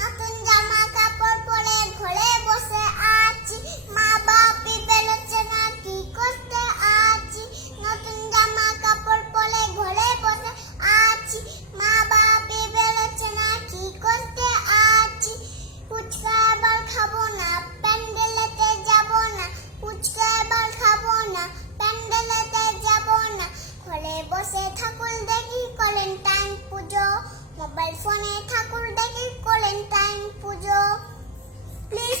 নতুন জামা কাপড় পরে ঘরে বসে আছি, মা বাপি বেরোচ্ছে না কি করতে আছি। নতুন জামা কাপড় পরে ঘরে বসে আছি, মা বাপি বেরোচ্ছে না কি করতে আছি। ফুচকা এবার খাবো না, প্যান্ডেলেতে যাবো না। ফুচকা এবার খাবো না, প্যান্ডেলেতে যাবো না। ঘরে বসে ঠাকুর দেখি, করেন টাইম পুজো। মোবাইল ফোনে ঠাকুর দেখি, করেন টাইম পুজো। প্লিজ